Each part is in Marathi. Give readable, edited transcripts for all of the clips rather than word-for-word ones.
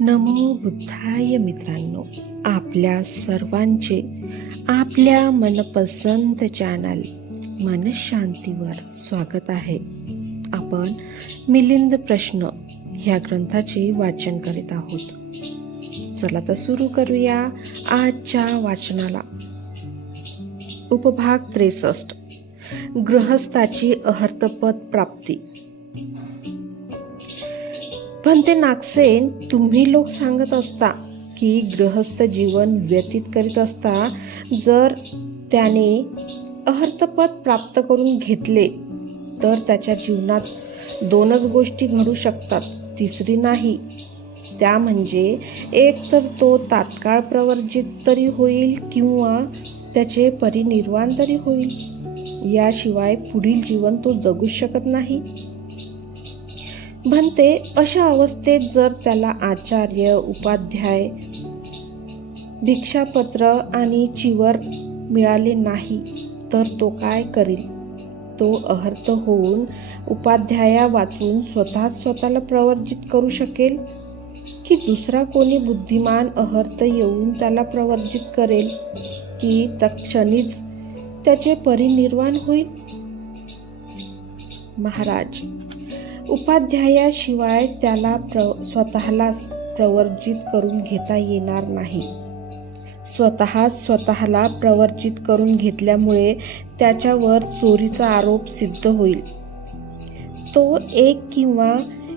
नमो बुद्धाय मित्रांनो, आपल्या सर्वांचे आपल्या मनपसंत चॅनल मनशांतीवर स्वागत आहे. आपण मिलिंद प्रश्न ह्या ग्रंथाचे वाचन करीत आहोत. चला तर सुरू करूया आजच्या वाचनाला. उपभाग 63, गृहस्थाची अहर्तपद प्राप्ती. भंते नागसेन, तुम्ही लोक सांगत असता की गृहस्थ जीवन व्यतीत करीत असता जर त्याने अहर्तपद प्राप्त करून घेतले तर त्याच्या जीवनात दोनच गोष्टी घडू शकतात, तिसरी नाही. त्या म्हणजे एक तर तो तात्काळ प्रवर्जित तरी होईल किंवा त्याचे परिनिर्वाण तरी होईल. याशिवाय पुढील जीवन तो जगू शकत नाही. भंते, अशा अवस्थेत जर त्याला आचार्य, उपाध्याय, भिक्षापत्र आणि चिवर मिळाले नाही तर तो काय करील? तो अहर्त होऊन उपाध्याया वाचून स्वतःला प्रवर्जित करू शकेल की दुसरा कोणी बुद्धिमान अहर्त येऊन त्याला प्रवर्जित करेल की तत्क्षणीच त्याचे परिनिर्वाण होईल? महाराज, उपाध्यायाशिवाय त्याला स्वतःला प्रवर्जित करून घेता येणार नाही. स्वतःला प्रवर्जित करून घेतल्यामुळे त्याच्यावर चोरीचा आरोप सिद्ध होईल. तो एक किंवा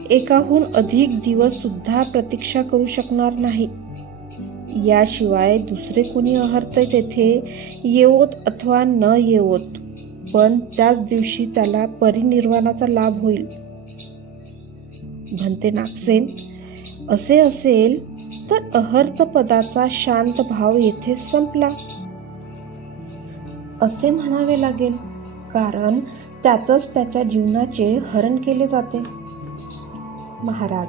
एकाहून अधिक दिवस सुद्धा प्रतीक्षा करू शकणार नाही. याशिवाय दुसरे कोणी अहर्त तेथे येवोत अथवा न येवोत, पण त्याच दिवशी त्याला परिनिर्वाणाचा लाभ होईल. भंते नागसेन, असे असेल तर अहर्त पदाचा शांत भाव येथे संपला असे म्हणावे लागेल, कारण त्यातच त्याच्या जीवनाचे हरण केले जाते. महाराज,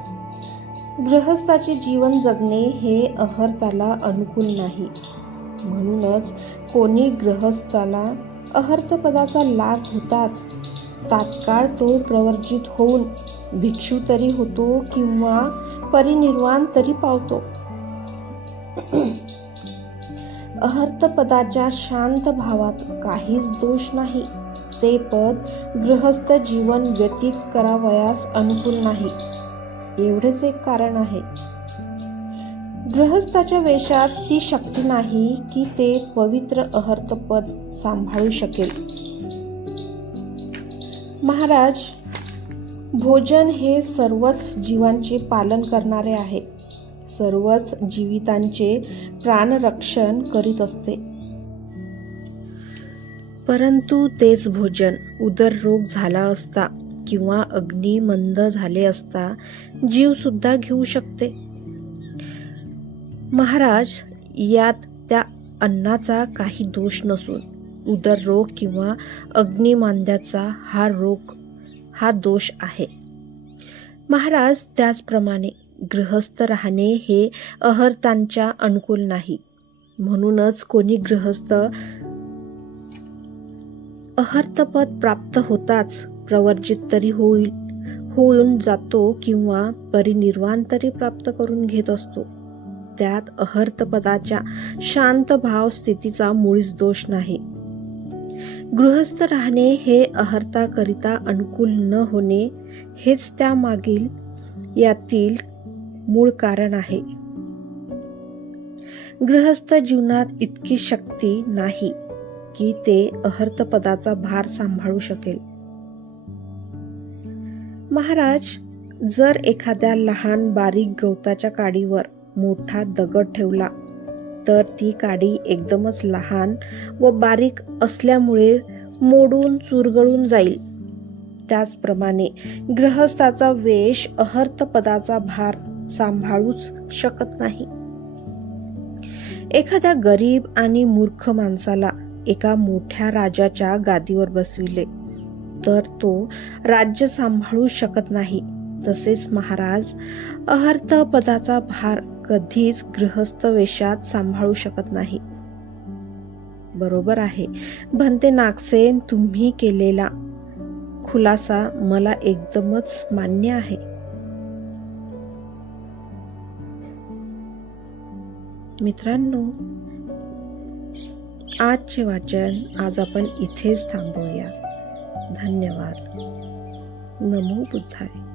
गृहस्थाचे जीवन जगणे हे अहर्ताला अनुकूल नाही. म्हणूनच कोणी गृहस्थाला अहर्त पदाचा लाभ होताच तात्काळ तो प्रवर्जित होऊन भिक्षू तरी होतो किंवा परिनिर्वाण तरी पावतो. अहर्त पदाच्या शांत भावात काहीच दोष नाही. ते पद गृहस्थ जीवन व्यतीत करावयास अनुकूल नाही, एवढेच एक कारण आहे. गृहस्थाच्या वेशात ती शक्ती नाही की ते पवित्र अहर्त पद सांभाळू शकेल. महाराज, भोजन हे सर्वच जीवांचे पालन करणारे आहे. सर्वच जीवितांचे प्राणरक्षण करीत असते. परंतु तेच भोजन उदररोग झाला असता किंवा अग्नी मंद झाले असता जीव सुद्धा घेऊ शकते. महाराज, यात त्या अन्नाचा काही दोष नसून उदररोग किंवा अग्निमांद्याचा हा दोष आहे. महाराज, त्याचप्रमाणे गृहस्थ राहणे हे अहर्तांच्या अनुकूल नाही. म्हणूनच कोणी गृहस्थ अहर्तपद प्राप्त होताच प्रवर्जित तरी होऊन जातो किंवा परिनिर्वाण तरी प्राप्त करून घेत असतो. त्यात अहर्तपदाच्या शांत भाव स्थितीचा मुळीच दोष नाही. गृहस्थ राहणे हे अहर्ताकरिता अनुकूल न होणे हेच त्यामागील यातील मूळ कारण आहे. गृहस्थ जीवनात इतकी शक्ती नाही की ते अहर्त पदाचा भार सांभाळू शकेल. महाराज, जर एखाद्या लहान बारीक गवताच्या काडीवर मोठा दगड ठेवला तर ती काडी एकदमच लहान व बारीक असल्यामुळे मोडून चुरगळून जाईल. त्याचप्रमाणे गृहस्थाचा वेश अहर्त पदाचा भार सांभाळूच शकत नाही. एखाद्या गरीब आणि मूर्ख माणसाला एका मोठ्या राजाच्या गादीवर बसविले तर तो राज्य सांभाळू शकत नाही. तसेच महाराज, अहर्त पदाचा भार कधीच गृहस्थ वेशात सांभाळू शकत नाही. बरोबर आहे भंते नागसेन, तुम्ही केलेला खुलासा मला एकदमच मान्य आहे. मित्रांनो, आजचे वाचन आज आपण इथेच थांबवूया. धन्यवाद. नमो बुद्धाय.